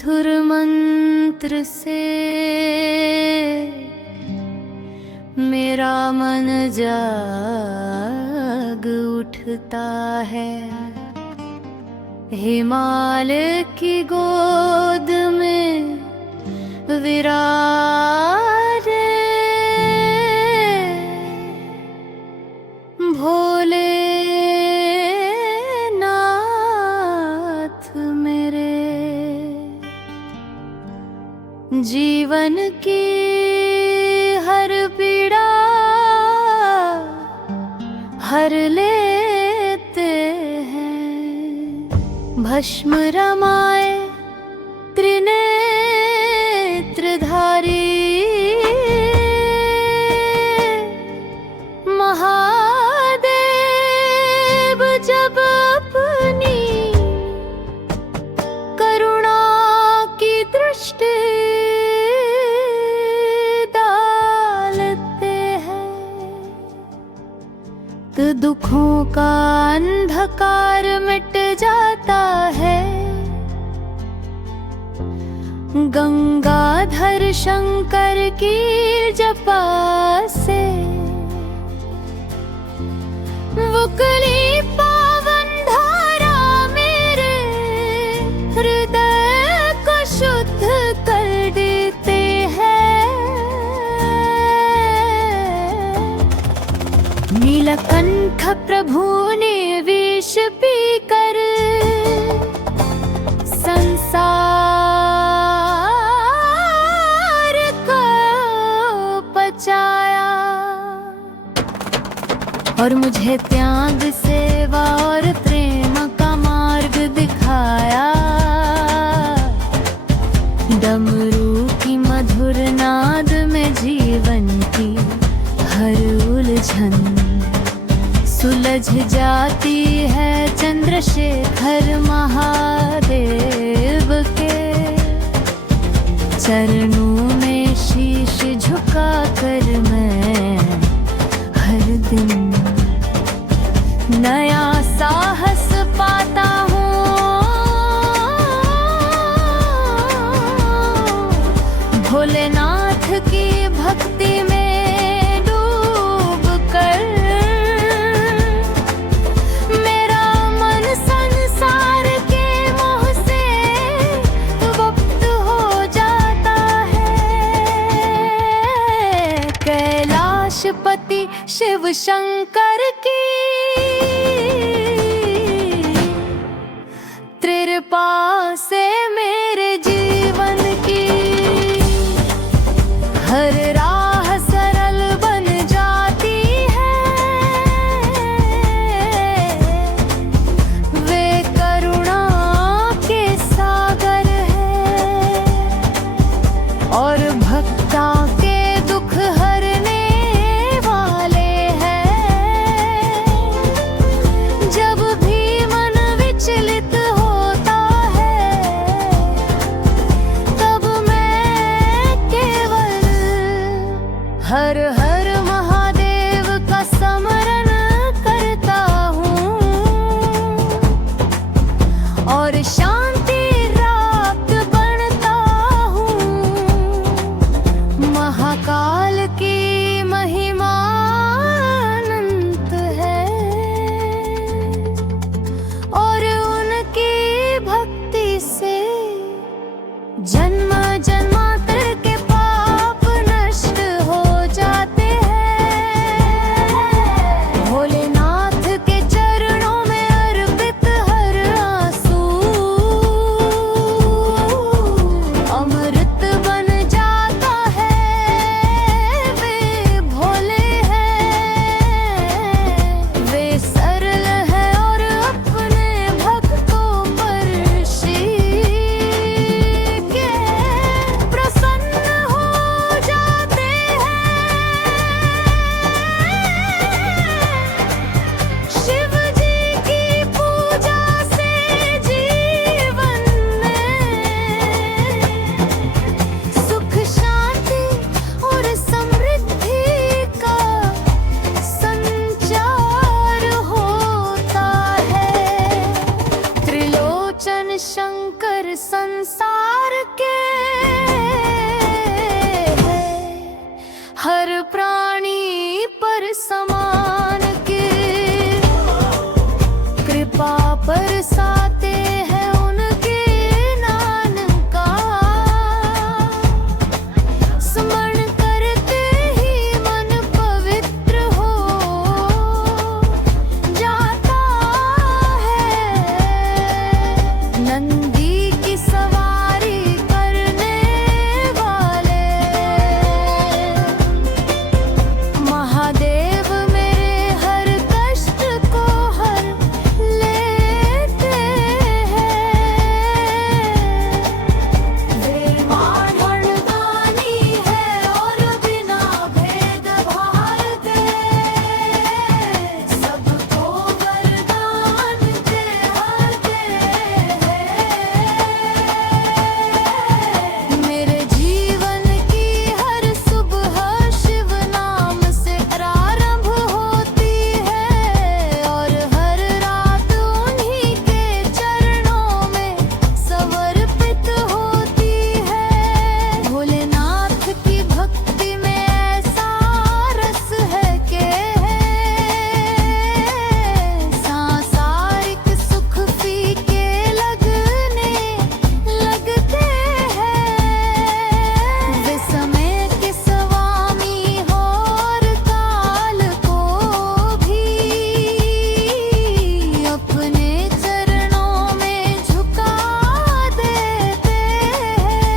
मधुर मंत्र से मेरा मन जाग उठता है। हिमालय की गोद में विराजे भोलेनाथ मेरे, जीवन की हर पीड़ा हर लेते हैं। भस्म रमाए त्रिनेत्रधारी महादेव जब अपनी करुणा की दृष्टि डालते हैं, तो दुखों का अंधकार मिट जाता है। गंगाधर शंकर की जपा से वुकली पावन धारा मेरे हृदय को शुद्ध कर देते हैं। नीलकंठ प्रभु ने विष पीकर संसार को बचाया और मुझे त्याग, सेवा और प्रेम का मार्ग दिखाया। डमरू की मधुर नाद में जीवन की हर उलझन सुलझ जाती है। चंद्रशेखर महादेव के चरणों में शीश झुकाकर मैं हर दिन नया साहस पाता हूँ। भोलेनाथ की भक्ति में डूब कर मेरा मन संसार के मोह से मुक्त हो जाता है। कैलाशपति शिव शंकर की कृपा से मेरे जीवन की हर राह सरल बन जाती है। वे करुणा के सागर हैं और भक्ता के दुख हरने वाले हैं। जब भी मन विचलित होता है तब मैं केवल हर हर महादेव का स्मरण करता हूँ और शांति प्राप्त बनता हूँ। महाकाल की महिमा अनंत है और उनकी भक्ति से जन्म जन्मांतर के पाप नष्ट हो जाते हैं। समान के कृपा बरसाते हैं उनके नाम का स्मरण करते ही मन पवित्र हो जाता है। नंदी की सवारी करने वाले महादेव मेरे हर कष्ट को हर लेते हैं। वे मानवदानी है और बिना भेद भाव दे सबको वरदान दे मेरे जीवन की हर सुबह शिव नाम से प्रारंभ होती है और हर रात उन्हीं के चरणों में समर्पित होती है। भोलेनाथ की भक्ति में ऐसा रस है कि सांसारिक सुख फीके लगने लगते हैं। वे समय के स्वामी और काल को भी अपने चरणों में झुका देते हैं।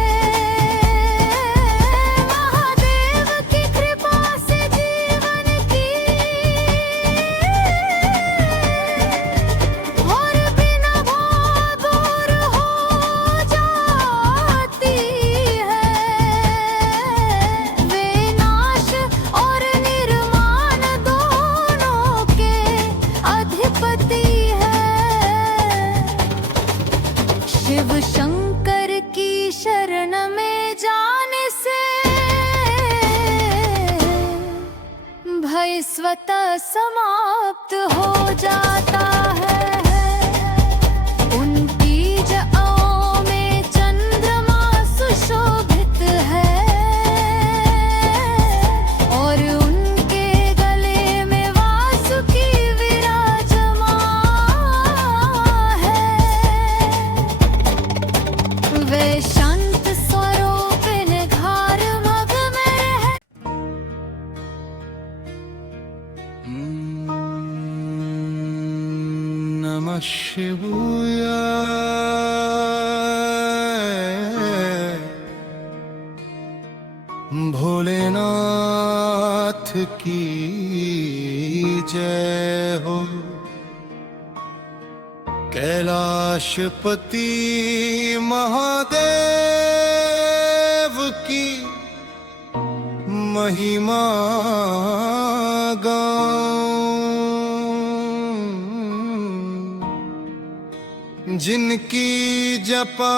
महादेव की कृपा से जीवन की और बिना भाव दूर हो जाती है। वे नाश और निर्माण दोनों के अधिपति है। शिव शंकर की शरण में जाने से भय स्वतः समाप्त हो जाता है। उनकी जटाओं में चंद्रमा सुशोभित है और उनके गले में वासुकी विराजमान है। वे शांत स्वरूप निघार मग में रह नमः शिवाय। भोलेनाथ की जय हो। कैलाशपति महादेव की महिमा गाऊं। जिनकी जपा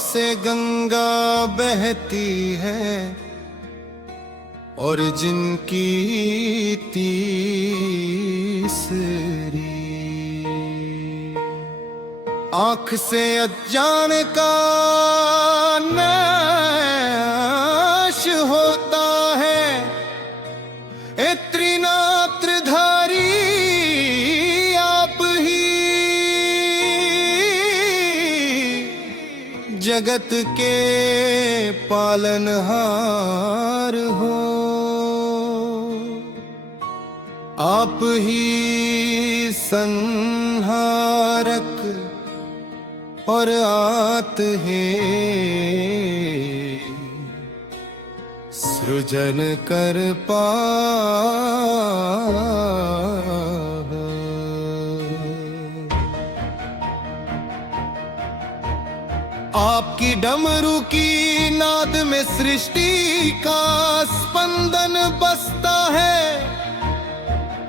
से गंगा बहती है और जिनकी तीसरी आँख से अज्ञान का नाश होता है। ए त्रिनेत्रधारी आप ही जगत के पालनहार हो। आप ही संहारक और आत हैं सृजन कर पा। आपकी डमरू की नाद में सृष्टि का स्पंदन बसता है।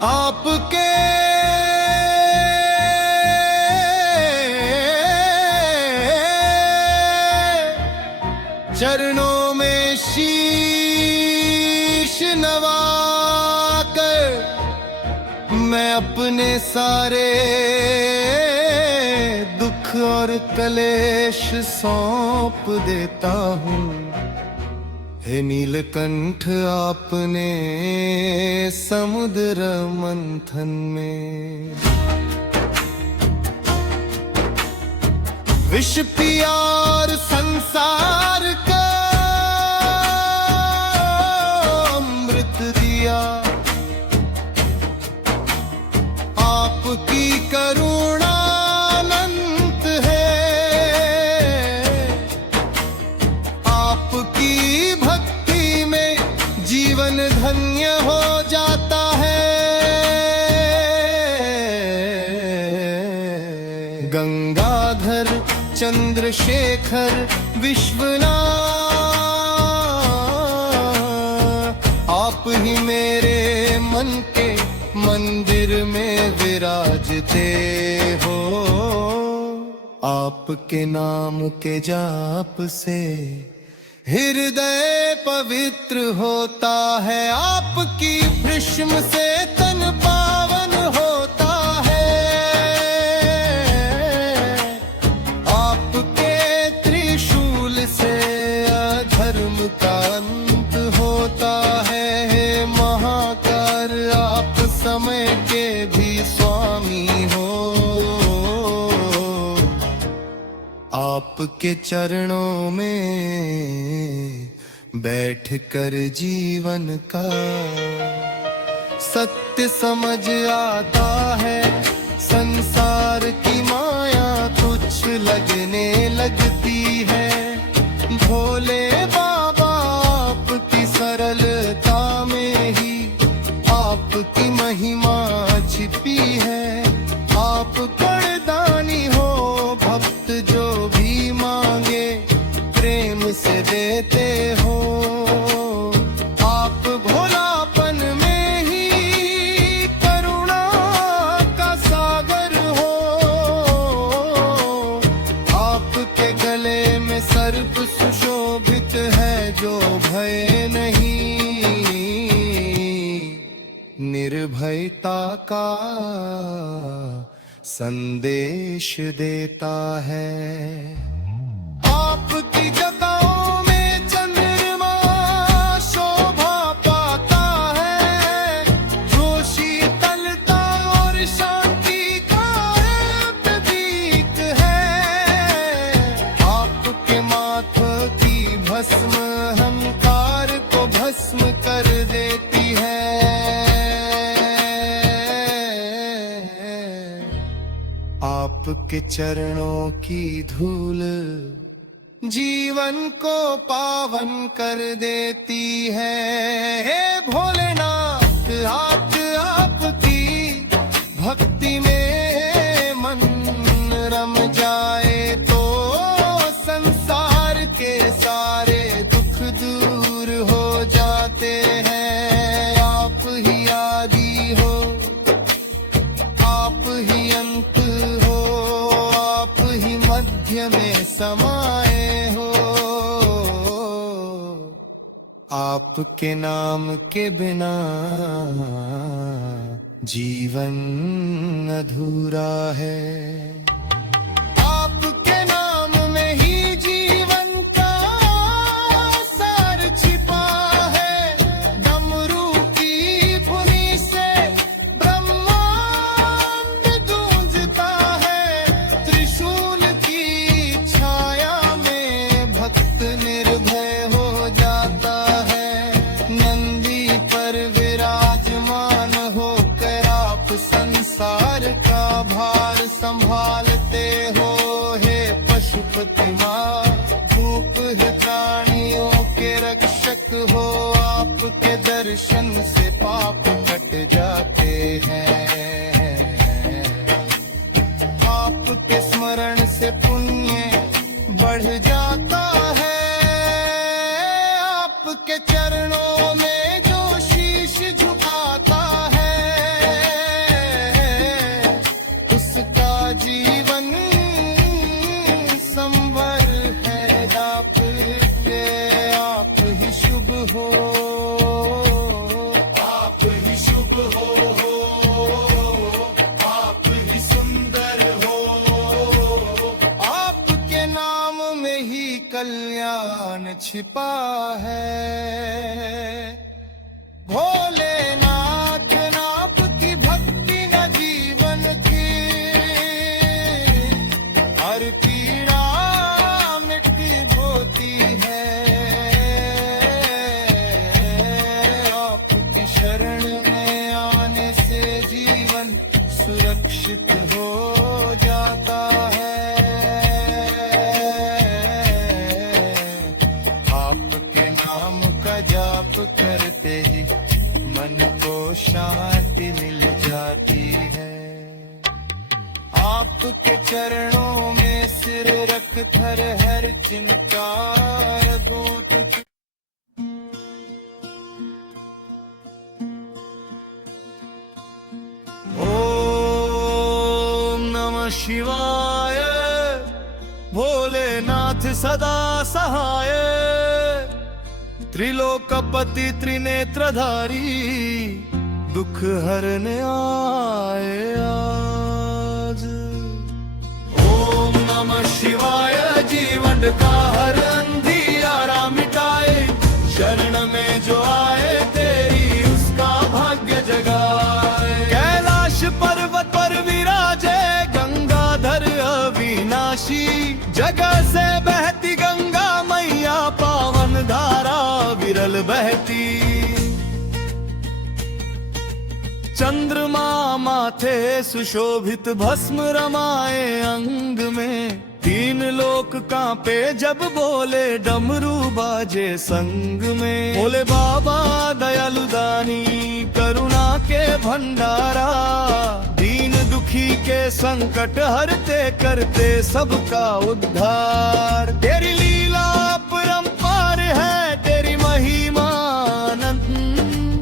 आपके चरणों में शीश नवाकर मैं अपने सारे दुख और कलेश सौंप देता हूँ। हे नीलकंठ आपने समुद्र मंथन में विष पिया और संसार का अमृत दिया। आपकी करुणा अनंत है, आपकी भक्ति में जीवन धन्य हो जाता है। गंगाधर चंद्रशेखर विश्वनाथ, आप ही मेरे मन के मंदिर में विराजते हो। आपके नाम के जाप से हृदय पवित्र होता है, आपकी भस्म से तन पावन होता है। आपके त्रिशूल से अधर्म का अंत होता है। महाकार आप समय के भी स्वामी हो। आपके चरणों में बैठकर जीवन का सत्य समझ आता है। संसार की माया तुच्छ लगने लगती है। भोले बाबा आपकी सरलता में ही आपकी महिमा छिपी है। आप वरदानी हो, भक्त जो भी मांगे प्रेम से देते हो। आप भोलापन में ही करुणा का सागर हो। आपके गले में सर्प सुशोभित है, जो भय नहीं निर्भयता का संदेश देता है। आपकी जटाओं में चंद्रमा शोभा पाता है, जो शीतलता और शांति का प्रतीक है। आपके माथे की भस्म अहंकार को भस्म कर देती है। आपके चरणों की धूल जीवन को पावन कर देती है। हे भोलेनाथ, हाथ आपकी भक्ति में मन रम जाए तो संसार के सारे दुख दूर हो जाते हैं। आप ही आदि हो, आप ही अंत हो, आप ही मध्य में समाये हो। आपके नाम के बिना जीवन अधूरा है। आपके नाम में ही जीवन का सार छिपा है। डमरू की धुनी से ब्रह्मांड गूंजता है। त्रिशूल की छाया में भक्त निर्भय हो जाता है। नंदी पर विराजमान होकर आप संसार का भार संभालते हो। हे पशुपति माँ, भूप है प्राणियों के रक्षक हो। आपके दर्शन से पाप कट जाते हैं। आपके स्मरण से पुण्य बढ़ जाता है। आपके चरणों में जो शीश झुकाता है, उसका जीवन संवर है। आप ही शुभ हो, आप ही शुभ हो, आप ही सुंदर हो। आपके नाम में ही कल्याण छिपा छिपा है। भोलेनाथ नाथ की भक्ति न जीवन की हर पीड़ा मिट्टी होती है। आपकी शरण में आने से जीवन सुरक्षित हो जाता है। आपके नाम का जाप करते ही मन को शांति मिल जाती है। आपके चरणों में सिर रख थर हर चिंता दूत ओम नमः शिवाय। भोलेनाथ सदा सहाय, त्रिलोकपति त्रिनेत्रधारी, दुख हरने आए आज। ओम नमः शिवाय। जीवन का हर अंधियारा मिटाए, शरण में जो आए तेरी उसका भाग्य जगाए। कैलाश पर्वत पर विराजे गंगाधर अविनाशी, जगह से बहती गंगा मैया पावन धारा विरल बहती। चंद्रमा माथे सुशोभित भस्म रमाए अंग में, तीन लोक कांपे जब बोले डमरू बाजे संग में। बोले बाबा दयालु दानी करुणा के भंडारा, दीन दुखी के संकट हरते करते सबका उद्धार। तेरी लीला परंपार है, तेरी महिमा अनंत,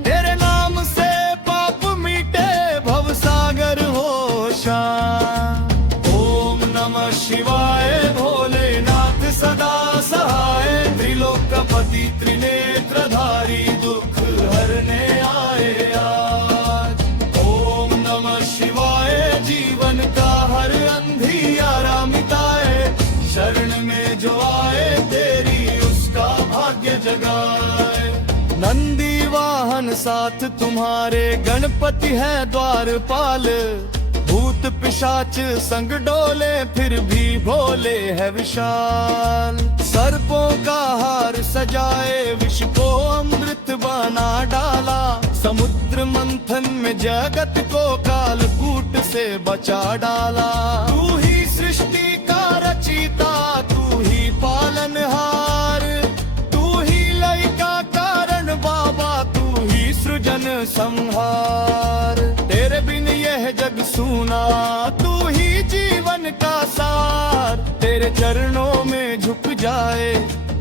तेरे नाम से पाप मीटे भव सागर हो शांत। ओम नमः शिवाय। भोलेनाथ सदा सहाय, त्रिलोकपति त्रिनेत्रधारी, दुख हरने आए आज। ओम नमः शिवाय। जीवन का हर अंधियारा मिटाए, शरण में जो आए तेरी उसका भाग्य जगाए। नंदी वाहन साथ तुम्हारे, गणपति है द्वारपाल, भूत पिशाच संग डोले फिर भी भोले है विशाल। सर्पों का हार सजाए, विष को अमृत बना डाला, समुद्र मंथन में जगत को कालकूट से बचा डाला। तू ही सृष्टि का रचयिता, तू ही पालनहार, तू ही लय का कारण बाबा, तू ही सृजन संहार। तेरे बिन यह जग सूना, तू ही जीवन का सार। तेरे चरणों में झुक जाए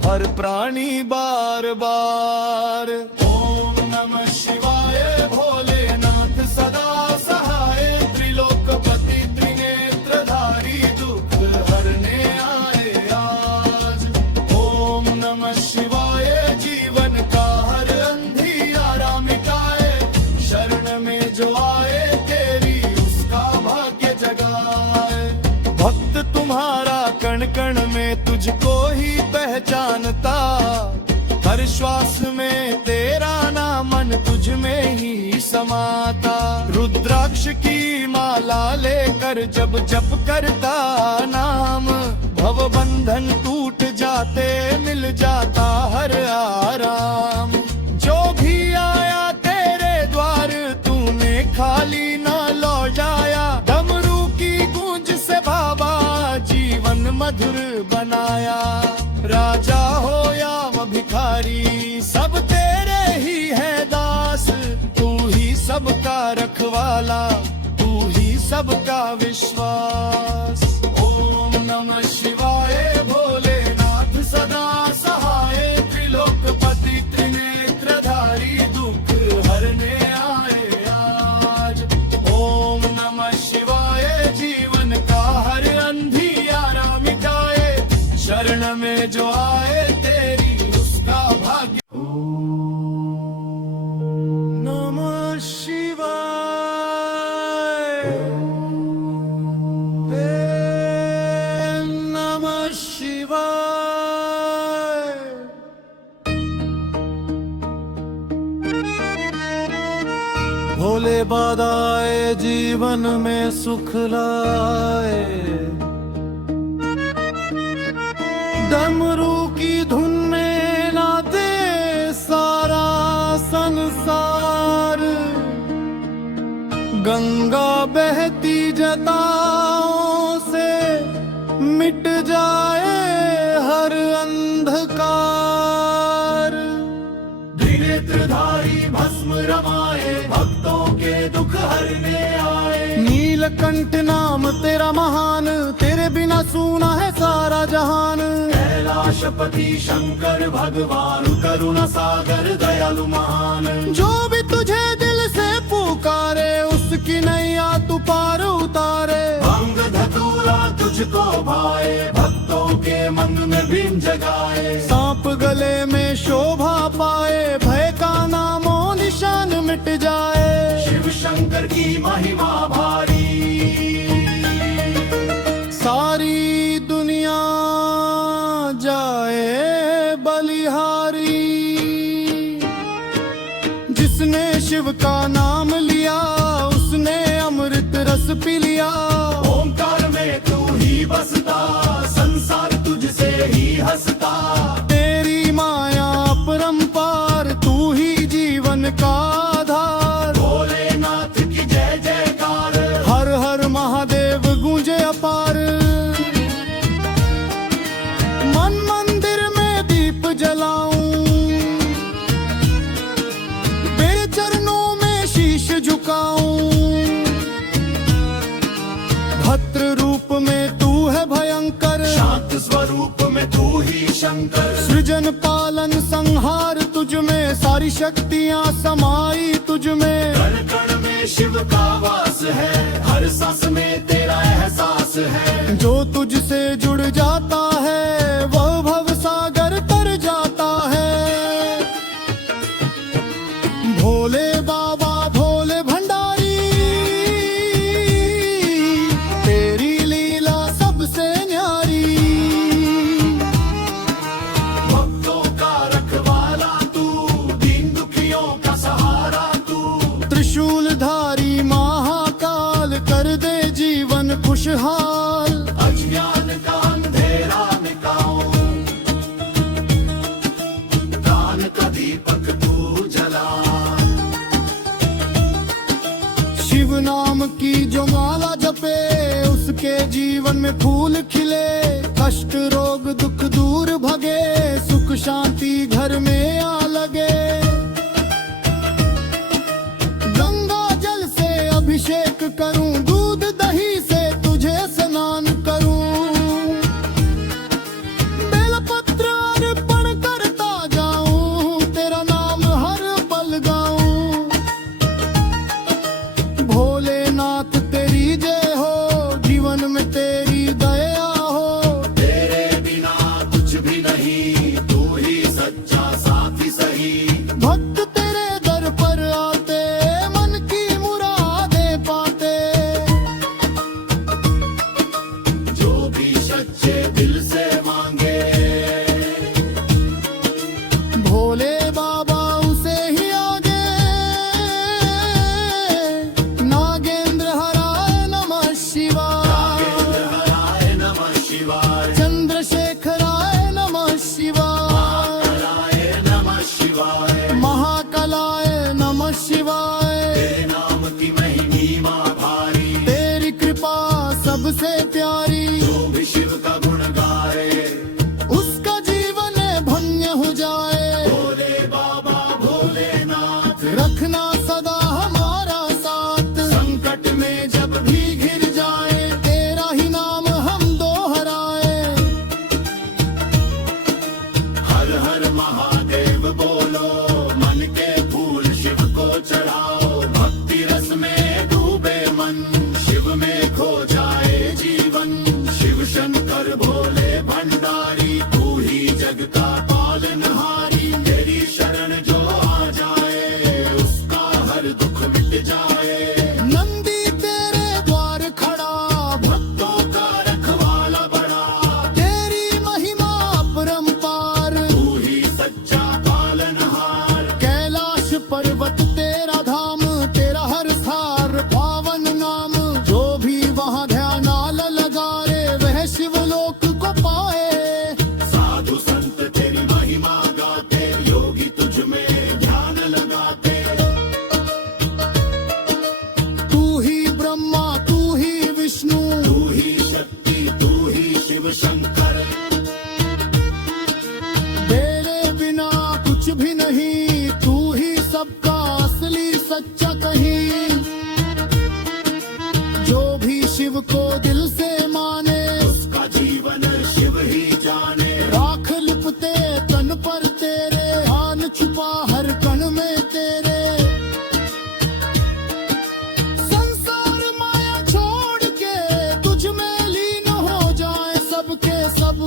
हर प्राणी बार बार। ओम नमः शिवाय। भोलेनाथ सदा सहाय, त्रिलोकपति त्रिनेत्रधारी, दुख हरने आए आज। ओम नमः शिवाय। जीवन का हर अंधियारा मिटाए, शरण में जो आए तेरी उसका भाग्य जगाए। भक्त तुम्हारा कण कण में तुझको ही पहचानता, हर श्वास में तेरा नाम मन तुझ में ही समाता। रुद्राक्ष की माला लेकर जब जप करता नाम, भव बंधन टूट जाते मिल जाता हर आराम। जो भी आया तेरे द्वार तूने खाली ना लौटाया, डमरू की गूंज से बाबा जीवन मधुर बनाया। राजा हो या भिखारी सब तेरे ही है दास, तू ही सबका रखवाला, तू ही सबका विश्वास। ओम नमः शिवाय। भोलेनाथ सदा सहाय, त्रिलोकपति त्रिनेत्रधारी, दुख हरने आए आज। ओम नमः शिवाय। जीवन का हर अंधियारा मिटाए, शरण में जो आए तेरी उसका भाग्य। नमः शिवाय। नमः शिवाय। भोले बाधाए जीवन में सुख लाए, डमरू की धुन में नाचे सारा संसार, गंगा बहती जटाओं से मिट जाए हर अंधकार। त्रिनेत्रधारी भस्म रमाए, भक्तों के दुख हरने आए। नीलकंठ नाम तेरा महान, तेरे बिना सूना है सारा जहान। कैलाशपति शंकर भगवान, करुणा सागर दयालु महान। जो भी तुझे दिल से पुकारे, उसकी नैया तू पार उतारे। भंग धतूरा तुझको भाए, भक्तों के मन में भीम जगाए। सांप गले में शोभा पाए, भय का नामो निशान मिट जाए। शिव शंकर की महिमा भारी, सारी दुनिया जाए बलिहारी। जिसने शिव का नाम लिया, उसने अमृत रस पी लिया। ओंकार में तू ही बसता, संसार तुझसे ही हंसता। तेरी माया अपरंपार, तू ही जीवन का आधार। भोलेनाथ की जय जयकार, हर हर महादेव गूंजे अपार। मन मंदिर में दीप जलाऊं, तेरे चरणों में शीश झुकाऊं। भद्र रूप में तू है भयंकर, शांत स्वरूप में तू ही शंकर। सृजन पालन संहार तुझ में, सारी शक्तियां समाई तुझ में। कण कण में शिव का वास है, हर सांस में तेरा एहसास है। जो तुझसे जुड़ जाता है, वह भव सागर तर जाता है। भोले बाबा भोले भंडारी, तेरी लीला सबसे न्यारी। भक्तों का रखवाला तू, दीन दुखियों का सहारा तू। त्रिशूलधारी महाकाल, कर दे जीवन खुशहाल। अज्ञान का अंधेरा मिटाओ, ज्ञान का दीपक तू जला। शिव नाम की जो माला जपे, उसके जीवन में फूल खिले। कष्ट रोग दुख दूर भगे, सुख शांति घर में आ लगे। गंगा जल से अभिषेक करूं, दूध दही से तुझे स्नान करूं। बेलपत्र अर्पण करता जाऊं, तेरा नाम हर पल गाऊं। भोलेनाथ तेरी जय हो, जीवन में तेरी दया हो। तेरे बिना कुछ भी नहीं, तू ही सच्चा साथी सही। भक्त तेरे दर पर आते, मन की मुरादें पाते। जो भी सच्चे दिल से मांगे, भोले बाबा उसे ही आगे। नागेंद्र हराय नमः शिवाय, चंद्रशेखराय नमः शिवाय, महाकालाय नमः शिवाय। तेरे नाम की महिमा भारी, तेरी कृपा सबसे प्यारी। जो भी शिव का गुण गाए, उसका जीवन धन्य हो जाए। भोले बाबा भोलेनाथ, रखना सदा हमारा साथ। संकट में जब भी घिर जाए, तेरा ही नाम हम दोहराए। हर हर महादेव बोलो, मन सच्चा कहीं। जो भी शिव को दिल से माने उसका जीवन शिव ही जाने। राख लिपते तन पर तेरे, ध्यान छुपा हर कण में तेरे। संसार माया छोड़ के तुझ में लीन हो जाए सबके सब।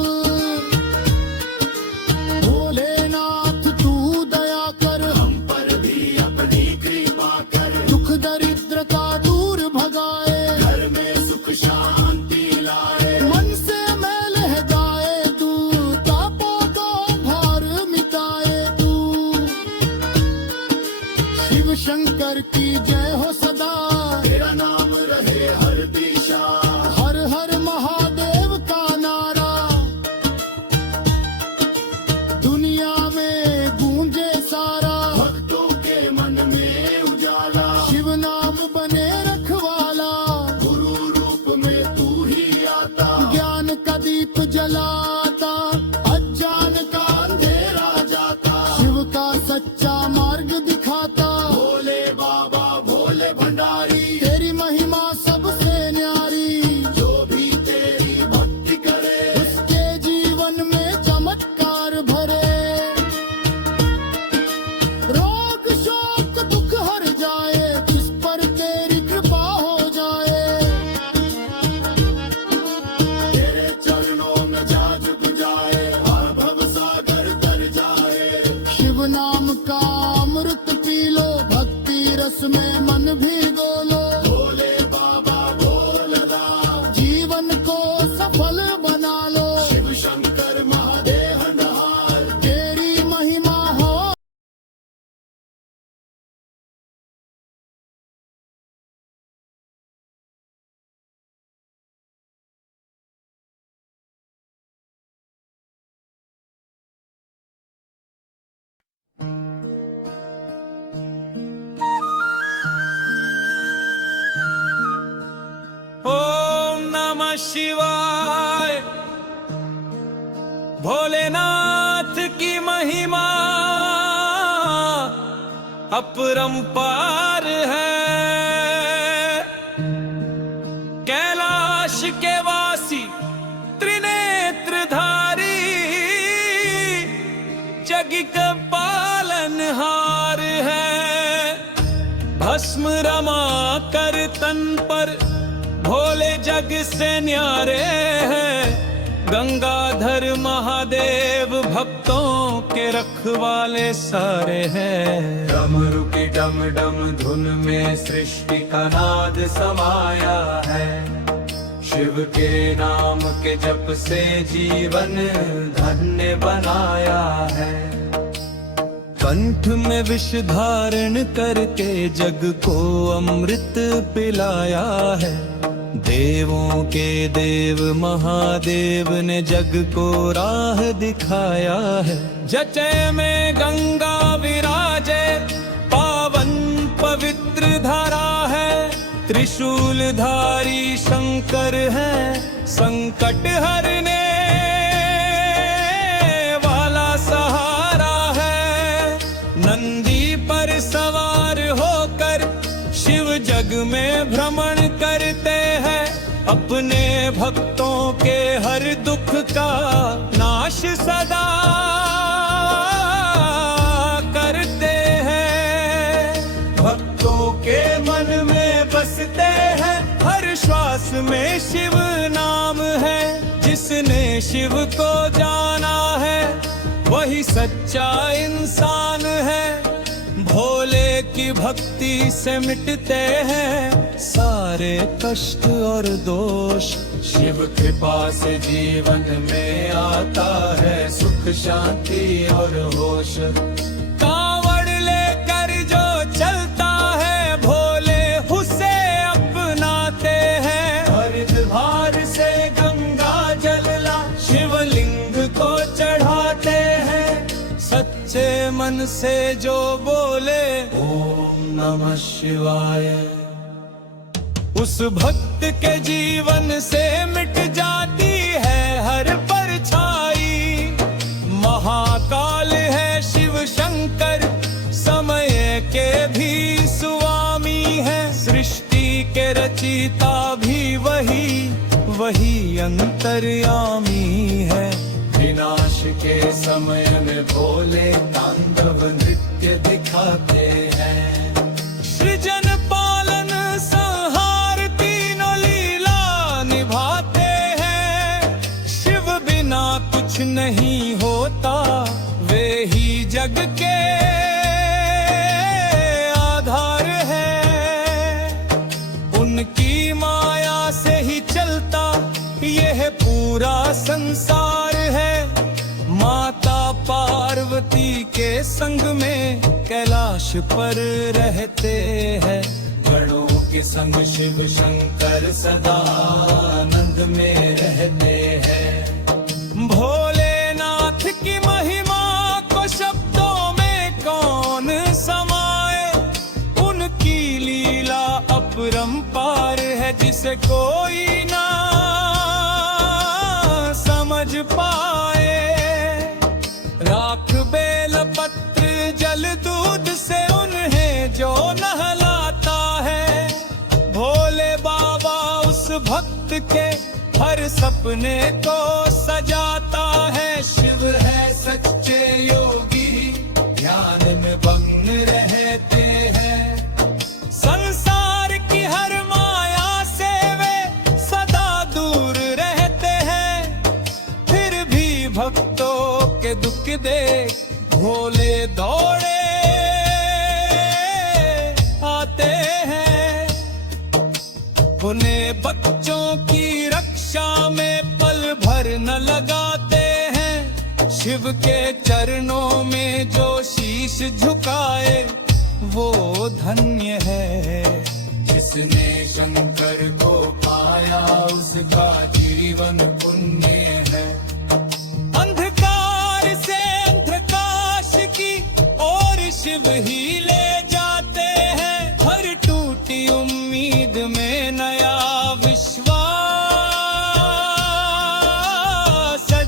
भोलेनाथ तू दया कर, हम पर भी अपनी कृपा कर। दुख दरिद्र का दूर भगाए, घर में सुख शांति लाए। मन से मैल हटाए तू, तापों को भार मिटाए तू। शिव शंकर की जय हो सदा, तेरा नाम रहे हर दिशा। हर हर महादेव का नारा दुनिया में गूंजे सारा। भक्तों के मन में उजाला, शिव नाम बने रखवाला। गुरु रूप में तू ही आता, ज्ञान का दीप जलाता। अज्ञान का अंधेरा जाता, शिव का सच्चा मार्ग दिखाता। भोले बाबा भोले भंडारी, तेरी महिमा सबसे न्यारी। जो भी तेरी भक्ति करे उसके जीवन में चमत्कार भरे। रोग शोक दुख हर जाए, जिस पर तेरी कृपा हो जाए। तेरे चरणों में जा झुक जाए, हर भव सागर तर जाए। शिव नाम का अमृत पी लो, भक्ति रस में मन भिगो लो। भोले बाबा भोलदा, जीवन को सफल बना लो। शिव शंकर महादेव नहार, तेरी महिमा हो। ओम नमः शिवाय। भोलेनाथ की महिमा अपरंपार है। कैलाश के वासी त्रिनेत्रधारी, जग का पालनहार है। भस्म रमा कर तन पर, भोले जग से न्यारे हैं। गंगाधर महादेव भक्तों के रखवाले सारे हैं। डमरू की डम डम धुन में सृष्टि का नाद समाया है। शिव के नाम के जप से जीवन धन्य बनाया है। कंठ में विष धारण करके जग को अमृत पिलाया है। देवों के देव महादेव ने जग को राह दिखाया है। जचे में गंगा विराजे, पावन पवित्र धारा है। त्रिशूलधारी शंकर है, संकट हरने वाला सहारा है। नंदी पर सवार होकर शिव जग में भ्रमण करते हैं। अपने भक्तों के हर दुख का नाश सदा करते हैं। भक्तों के मन में बसते हैं, हर श्वास में शिव नाम है। जिसने शिव को जाना है वही सच्चा इंसान है। भोले की भक्ति से मिटते हैं सारे कष्ट और दोष। शिव कृपा से जीवन में आता है सुख शांति और होश। कांवड़ लेकर जो चलता है भोले उसे अपनाते हैं। हरिद्वार से गंगा जलला शिवलिंग को चढ़ाते हैं। सच्चे मन से जो बोले ओम नमः शिवाय, उस भक्त के जीवन से मिट जाती है हर परछाई। महाकाल है शिव शंकर, समय के भी सुआ रचयिता भी वही अंतर्यामी है। विनाश के समय में भोले तांडव नृत्य दिखाते हैं। सृजन पालन संहार तीनों लीला निभाते हैं। शिव बिना कुछ नहीं होता, वे ही जग के आधार है। उनकी माया से ही चलता यह पूरा संसार है। माता पार्वती के संग में कैलाश पर रहते हैं। गणों के संग शिव शंकर सदा आनंद में रहते हैं। भोलेनाथ की महिमा को शब्दों में कौन समाए। उनकी लीला अपरंपार है, जिसे कोई ना समझ पाए। राख बेल पत्र जल दूध से उन्हें जो नहलाता है। भोले बाबा उस भक्त के हर सपने को सजाता है। शिव है सच्चे योगी, ध्यान में मग्न रहते हैं। संसार की हर माया से वे सदा दूर रहते हैं। फिर भी भक्तों के दुख देख भोले दौड़े आते हैं। उन्हें बच्चों की रक्षा में पल भर न लगाते हैं। शिव के चरणों में जो शीश झुकाए वो धन्य है। जिसने शंकर को पाया उसका जीवन पुण्य है। अंधकार से अंधकाश की ओर शिव ही ले जाते हैं। हर टूटी उम्मीद में नया विश्वास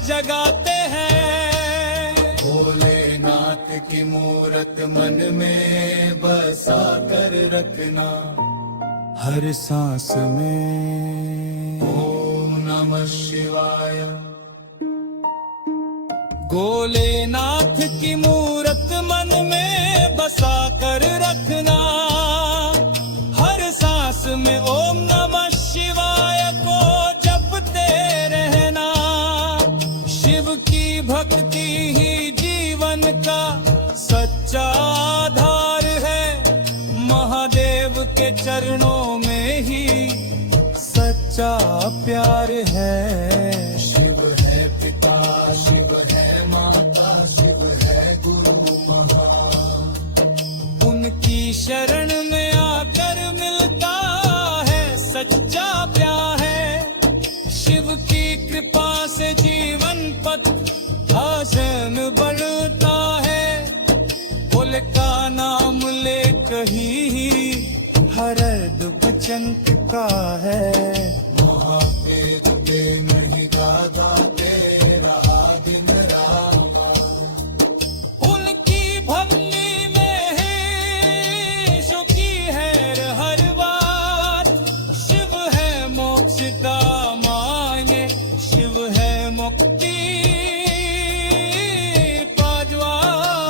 जगाते हैं। भोलेनाथ की मूरत मन में बसा कर रखना। हर सांस में ओम नमः शिवाय। भोलेनाथ की मूरत मन में बसा कर रखना। हर सांस में ओम नमः शिवाय को जपते रहना। शिव की भक्ति ही जीवन का सच्चा आधार है। महादेव के चरणों में ही सच्चा प्यार है। शिव है पिता, शिव है माता, शिव है गुरु महान। उनकी शरण में आकर मिलता है सच्चा प्यार है। शिव की कृपा से जीवन पथ आसान बढ़ता है। भोले का नाम ले कहीं हर दुख चंकता है। महावेद पे नहीं दादा तेरा दिन रामा। उनकी भक्ति में है सुखी है हर बात। शिव है मोक्ष का मांगे, शिव है मुक्ति पाजवार।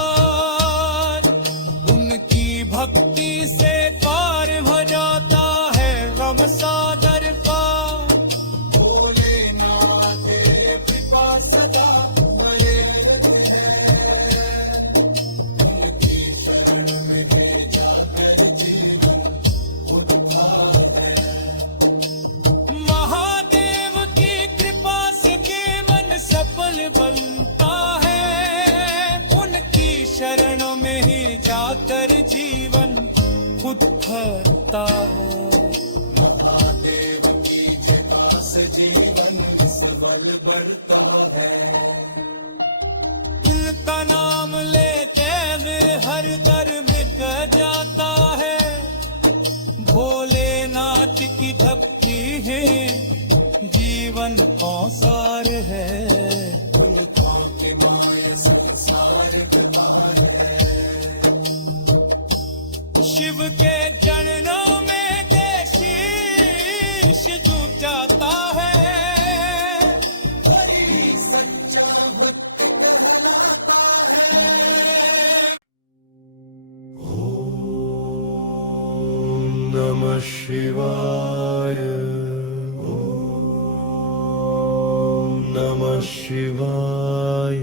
उनकी भक्ति से पार हो जाता है गम सागर का। भोलेनाथ कृपा सदा बने रहे। उनकी शरण में ले जाकर जीवन उठा है। महादेव की कृपा से जीवन सफल बनता है। उनकी शरणों में ही जाकर जीवन उठता है। महादेव की कृपा से जीवन सबल बढ़ता है। इनका नाम लेते हुए हर दर मिट जाता है। भोलेनाथ की भक्ति है जीवन औसार है। उनका के माया संसार कृपा है। शिव के चरणों में शीश नमः शिवाय ओम नमः शिवाय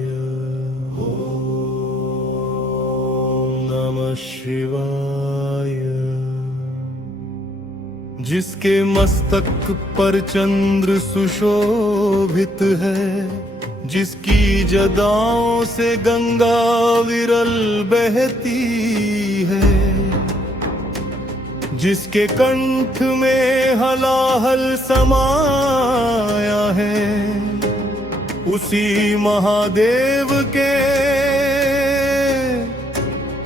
ओम नमः शिवाय। जिसके मस्तक पर चंद्र सुशोभित है, जिसकी जदाओं से गंगा विरल बहती है, जिसके कंठ में हलाहल समाया है, उसी महादेव के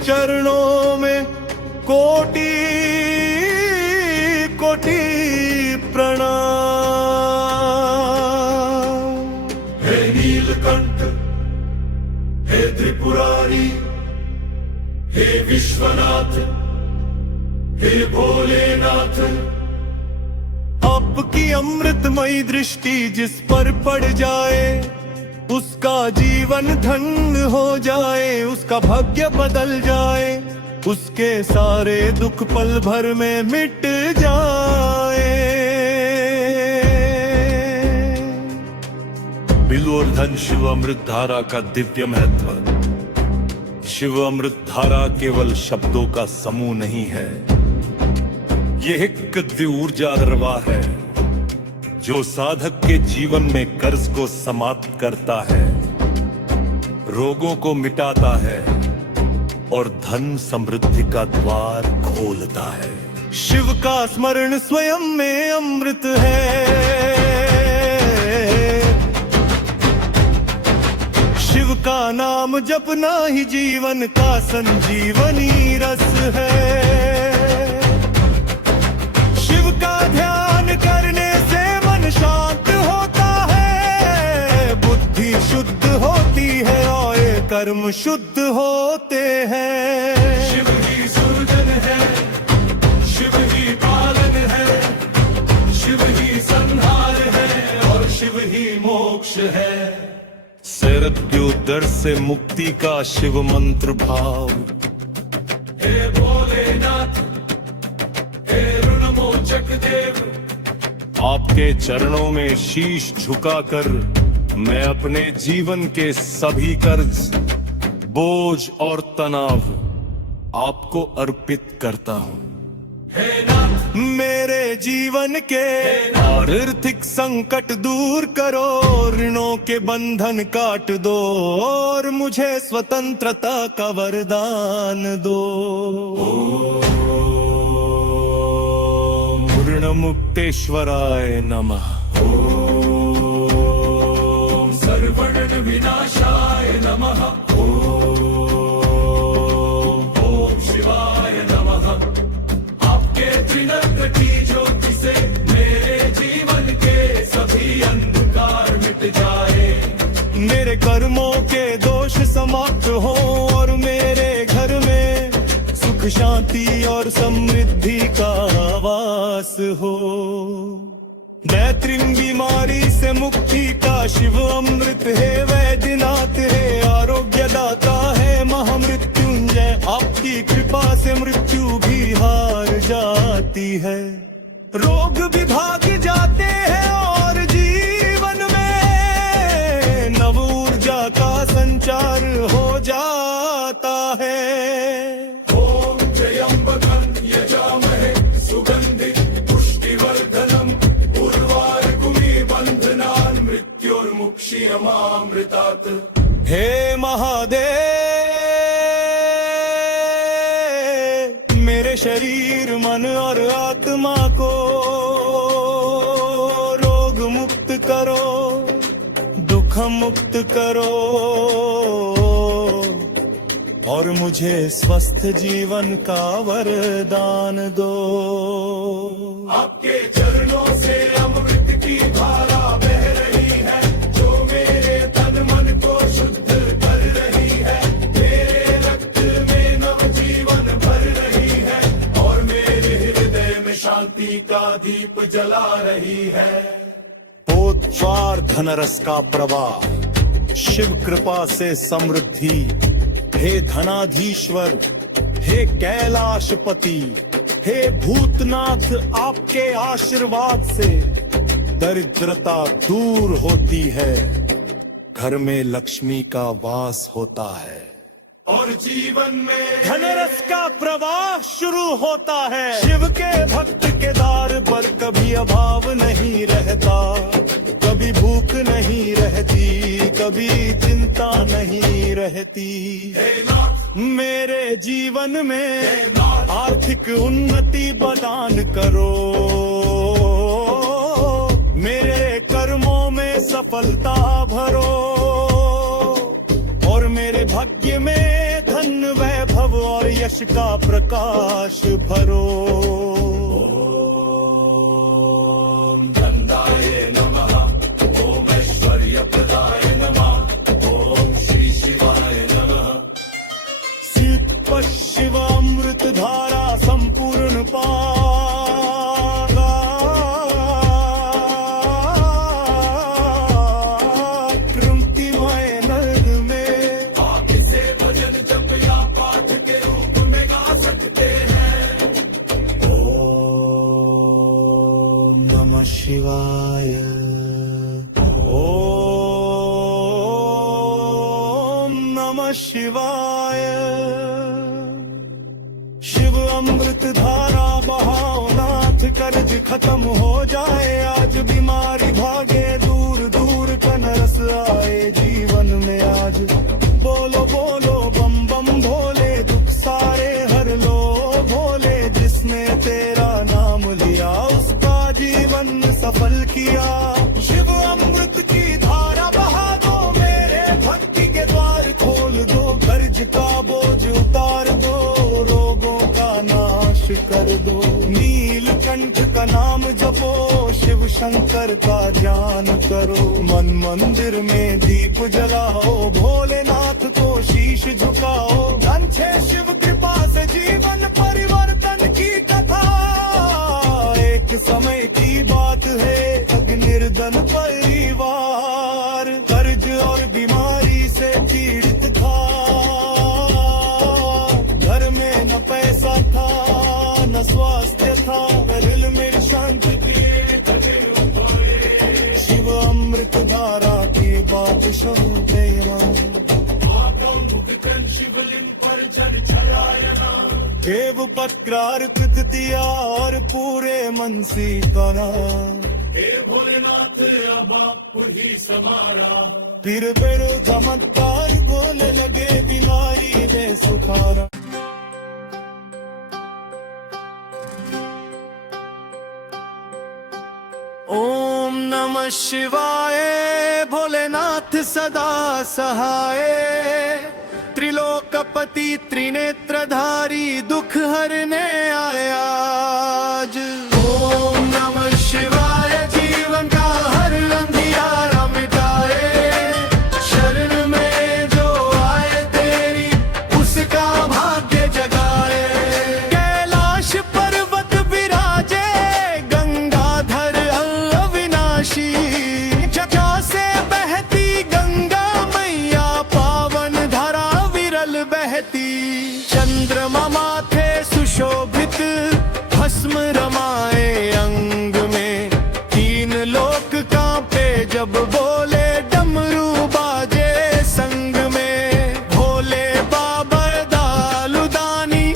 चरणों में कोटि कोटि प्रणाम। हे नीलकंठ, हे त्रिपुरारी, हे विश्वनाथ, हे भोलेनाथ। आपकी अमृतमयी दृष्टि जिस पर पड़ जाए, उसका जीवन धन्य हो जाए, उसका भाग्य बदल जाए, उसके सारे दुख पल भर में मिट जाए। बिल्वोर्धन शिव अमृत धारा का दिव्य महत्व। शिव अमृत धारा केवल शब्दों का समूह नहीं है, ये एक दिव्य ऊर्जा दरवा है जो साधक के जीवन में कर्ज को समाप्त करता है, रोगों को मिटाता है और धन समृद्धि का द्वार खोलता है। शिव का स्मरण स्वयं में अमृत है। शिव का नाम जपना ही जीवन का संजीवनी रस है। शिव का ध्यान करने से मन शांत होता है, बुद्धि शुद्ध होती है और कर्म शुद्ध होते हैं। शिव ही सृजन है, शिव ही पालन है, शिव ही संहार है और शिव ही मोक्ष है। शरद के उदर से मुक्ति का शिव मंत्र भाव। हे भोलेनाथ, हे ऋणमोचक देव, आपके चरणों में शीश झुकाकर मैं अपने जीवन के सभी कर्ज, बोझ और तनाव आपको अर्पित करता हूँ। मेरे जीवन के आर्थिक संकट दूर करो, ऋणों के बंधन काट दो और मुझे स्वतंत्रता का वरदान दो। ऋणमुक्तेश्वराय नमः। ओम सर्वण विनाशाय नमः। ओम शिवाय नमः। आपके त्रिनेत्र की ज्योति से मेरे जीवन के सभी अंधकार मिट जाए, मेरे कर्मों के दोष समाप्त हो और मेरे घर में सुख शांति और समृद्धि का वास हो। दैत्रिम बीमारी से मुक्ति का शिव अमृत है, वैद्यनाथ है, आरोग्य दाता है, महामृत्युंजय। आपकी कृपा से मृत्यु भी हार जाती है, रोग भी भाग जाते हैं और जीवन में नव ऊर्जा का संचार हो जाता है। ओम त्र्यंबकं यजामहे सुगंधिं पुष्टिवर्धनम् उर्वारुकमिबन्धनान् मृत्युर्मुक्षीयमामृतात्। हे महादेव, मेरे शरीर मन और आत्मा को रोग मुक्त करो, दुख मुक्त करो और मुझे स्वस्थ जीवन का वरदान दो। आपके चरणों से अमृत की धारा बह रही है, जो मेरे तन मन को शुद्ध कर रही है, मेरे रक्त में नव जीवन भर रही है और मेरे हृदय में शांति का दीप जला रही है। पोतवार धनरस का प्रवाह, शिव कृपा से समृद्धि। हे धनाधीश्वर, हे कैलाशपति, हे भूतनाथ, आपके आशीर्वाद से दरिद्रता दूर होती है, घर में लक्ष्मी का वास होता है और जीवन में धनरस का प्रवाह शुरू होता है। शिव के भक्त के द्वार पर कभी अभाव नहीं रहता, कभी भूख नहीं रहती, कभी चिंता नहीं रहती। मेरे जीवन में आर्थिक उन्नति प्रदान करो, मेरे कर्मों में सफलता भरो और मेरे भाग्य में धन वैभव और यश का प्रकाश भरो। ओम नंदाय नमः, ओम ऐश्वर्य प्रदाय नमः, ओम श्री शिवाय नमः। सिद्ध शिव अमृत धारा संपूर्ण शिवाय। ओम नमः शिवाय। शिव अमृत धारा बहाओ नाथ, कर्ज खत्म हो जाए, आज बीमारी भागे, दूर दूर कनरस आए जीवन में आज। बोलो बोलो बम बम भोले, दुख सारे हर लो भोले, जिसने तेरा नाम लिया उसका जीवन सफल किया। शिव अमृत की धारा बहा दो, मेरे भक्ति के द्वार खोल दो, कर्ज का बोझ उतार दो, रोगों का नाश कर दो। नीलकंठ का नाम जपो, शिव शंकर का ध्यान करो, मन मंदिर में दीप जलाओ, भोलेनाथ को शीश झुकाओ। अच्छे शिव कृपा से जीवन परिवर्तन की कथा, एक समय की बात है, निर्धन परिवार कर्ज और बीमारी से पीड़ित था, घर में न पैसा था न स्वास्थ्य था, दिल में शांति थी। शिव अमृत धारा की बात सुनते शिवलिंग पर जल चढ़ाया, देव पत्कार कृतिया और पूरे मन सी करा। हे भोलेनाथ अब ही समारा, फिर बेरो चमत्कार बोले लगे, बीमारी में सुखारा। ओम नमः शिवाय, भोलेनाथ सदा सहाय, त्रिलोकपति त्रिनेत्रधारी, दुख हरने आया आज। ओम नमः शिवाय, जीवन का हर अंधियारा मिटाए, शरण में जो आए तेरी उसका भाग्य जगाए। कैलाश पर्वत विराजे, गंगाधर अविनाशी, जटा से बहती गंगा मैया, पावन धरा विरल बहती। चंद्रमा माथे सुशोभित, भस्म रमाए अंग में, तीन लोक कांपे जब बोले, डमरू बाजे संग में। भोले बाबा दालुदानी,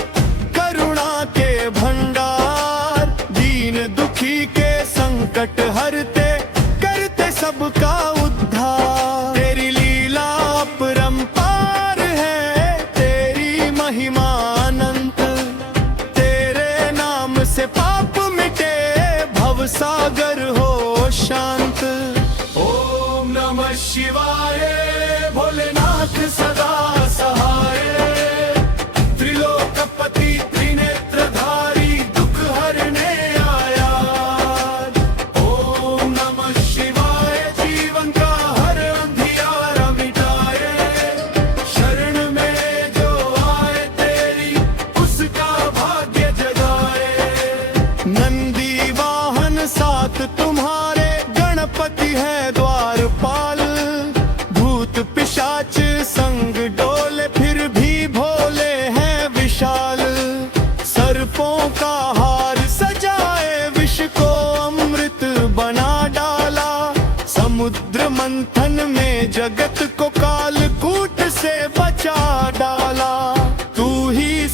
करुणा के भंडार, दीन दुखी के संकट हरते, करते सबका उद्धार। तेरी लीला अपरंपार है, तेरी महिमा अनंत, तेरे नाम से पाप मिटे, भव सागर हो शांत। ओम नमः शिवाय, भोलेनाथ सदा सहाय, त्रिलोकपति त्रिनेत्रधारी, दुख हरने आया। ओम नमः शिवाय, जीवन का हर अंधियारा मिटाए, शरण में जो आए तेरी उसका भाग्य जगाए। नंदी वाहन साथ तुम्हारे, गणपति है द्वारपाल, भूत पिशाच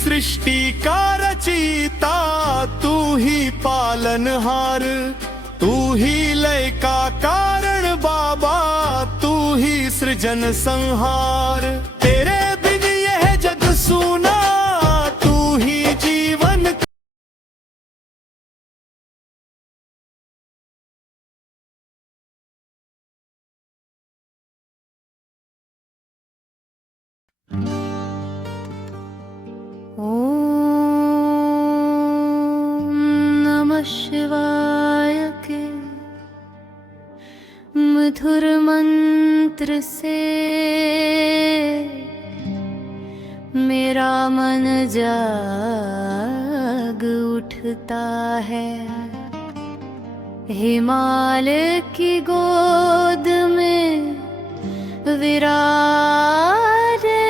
सृष्टि का रचयिता, तू ही पालनहार, तू ही लय का कारण बाबा, तू ही सृजन संहार। तेरे बिन यह जग सूना, तू ही जीवन। ओम नमः शिवाय के मधुर मंत्र से मेरा मन जाग उठता है। हिमालय की गोद में विराजे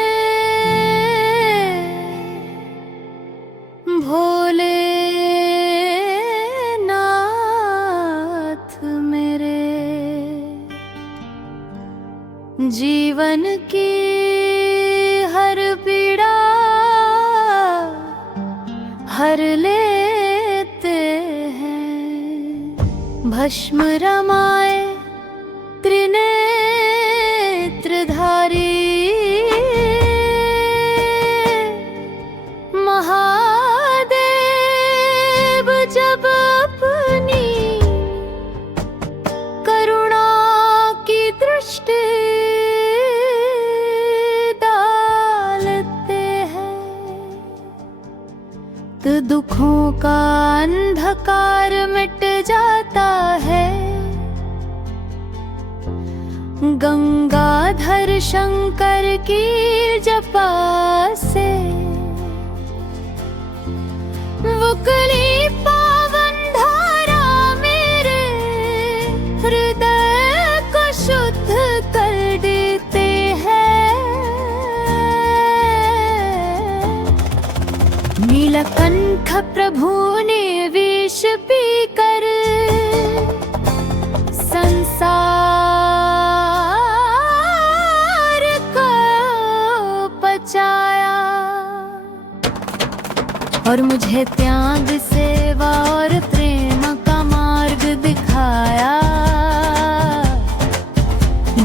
भोलेनाथ मेरे, जीवन की हर पीड़ा हर लेते हैं। भस्म रमाए त्रिनेत्रधारी, महादेव जब अपनी करुणा की दृष्टि डालते हैं, तो दुखों का अंधकार मिट जाता है। गंगाधर शंकर की जपा से वो कली पावन धारा मेरे हृदय को शुद्ध कर देते हैं। नीलकंठ प्रभु ने विष पीकर संसार को बचाया, और मुझे त्याग सेवा और प्रेम का मार्ग दिखाया।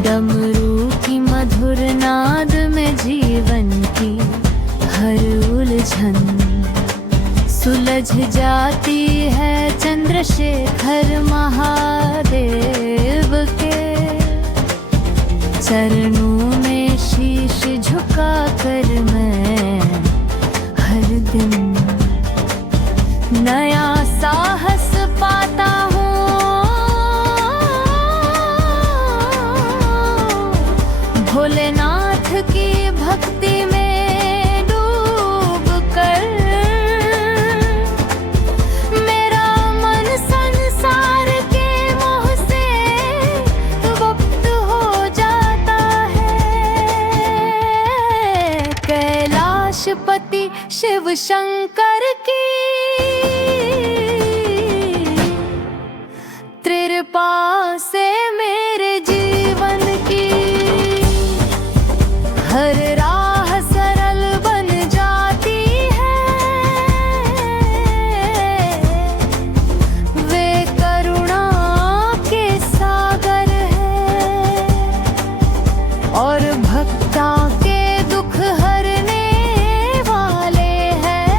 डमरू की मधुर नाद में जीवन की हर उलझन सुलझ जाती है। चंद्रशेखर महादेव के चरणों में शीश झुका कर मैं हर दिन नया साहस पाता हूँ। भोलेनाथ की भक्ति में डूब कर मेरा मन संसार के मोह से मुक्त हो जाता है। कैलाशपति शिव शंकर की कृपा से मेरे जीवन की हर राह सरल बन जाती है। वे करुणा के सागर हैं और भक्ता के दुख हरने वाले हैं।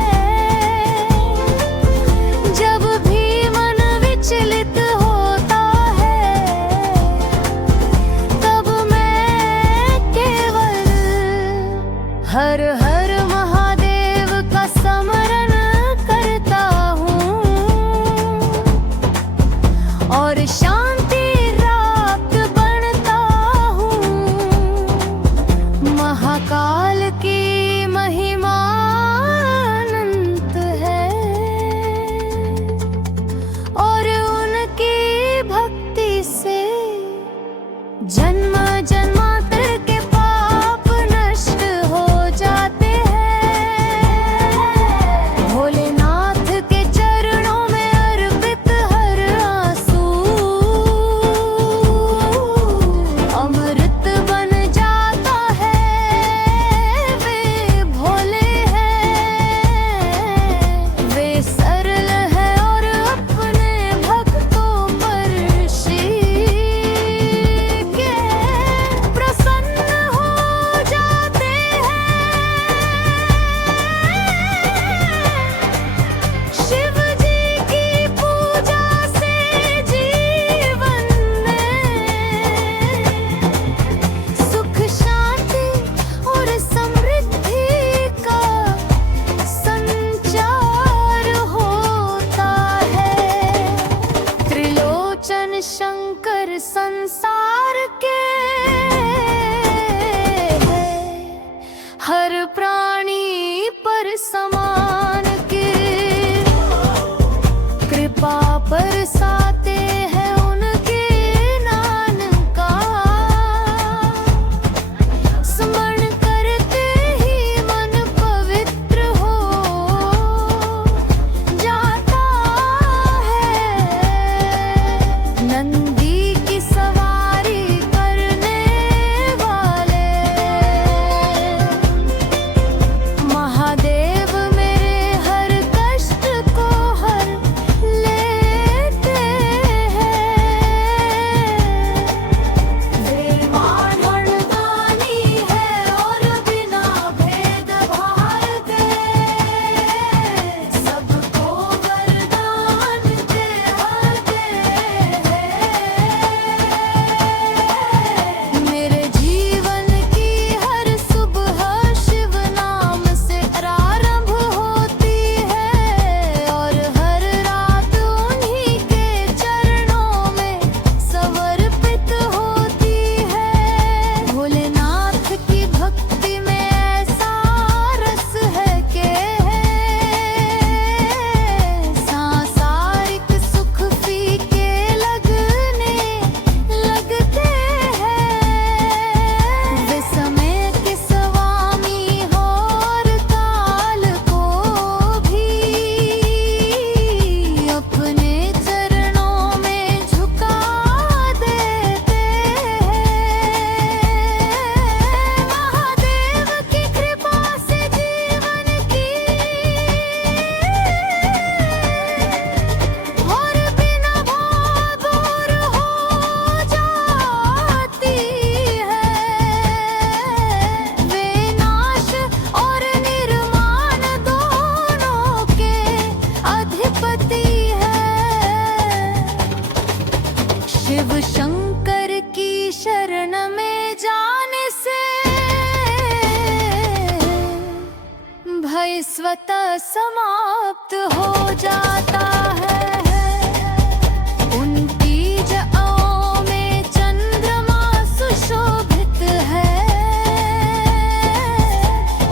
जब भी मन विचलित होता है, तब मैं केवल समाप्त हो जाता है। उनकी जआओं में चंद्रमा सुशोभित है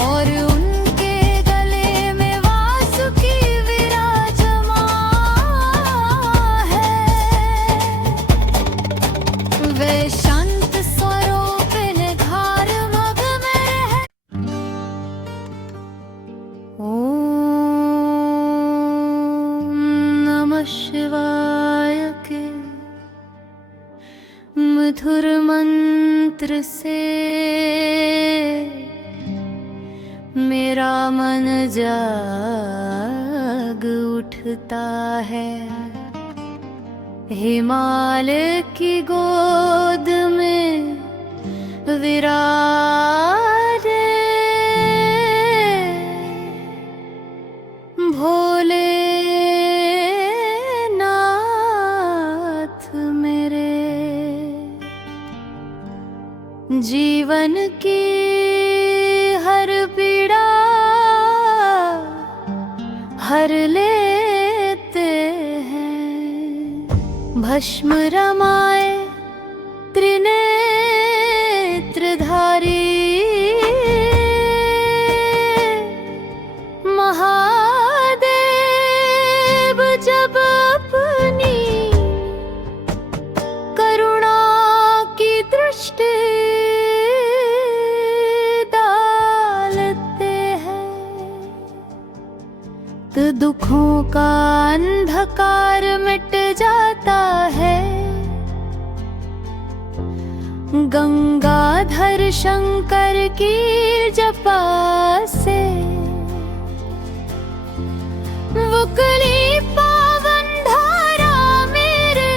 और उनके गले में वासुकी विराजमान है। वे शांत स्वरों पे निधार मग में रह। ओम नमः शिवाय के मधुर मंत्र से मेरा मन जाग उठता है। हिमालय की गोद में विराजे भोलेनाथ मेरे। जीवन की हर पीड़ा हर लेते हैं। भस्म रमाए त्रिनेत्रधारी महादेव जब अपनी करुणा की दृष्टि डालते हैं तो दुखों का अंधकार मिट जाता है। गंगाधर शंकर की जपा से वकली पावन धारा मेरे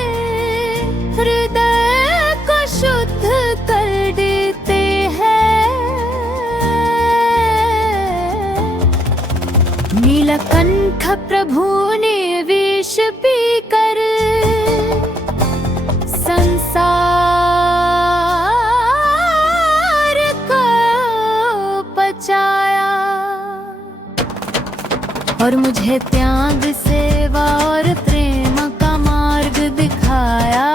हृदय को शुद्ध कर देते हैं। नीलकंठ प्रभु ने विष पीकर संसार को बचाया और मुझे त्याग सेवा और प्रेम का मार्ग दिखाया।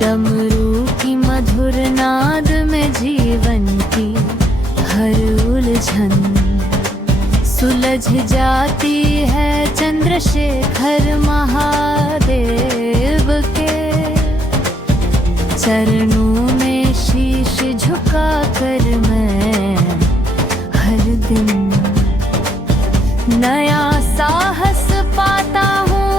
डमरू की मधुर नाद में जीवन की हर उलझन सुलझ जाती है। चंद्रशेखर महादेव के चरणों में शीश झुकाकर मैं हर दिन नया साहस पाता हूँ।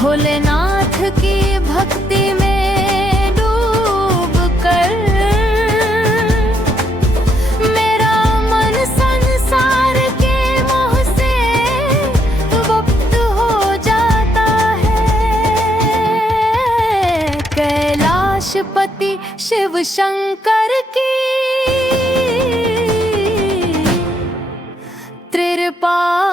भोलेनाथ की भक्ति में डूब कर मेरा मन संसार के मोह से मुक्त हो जाता है। कैलाशपति शिव शंकर की त्रिपाल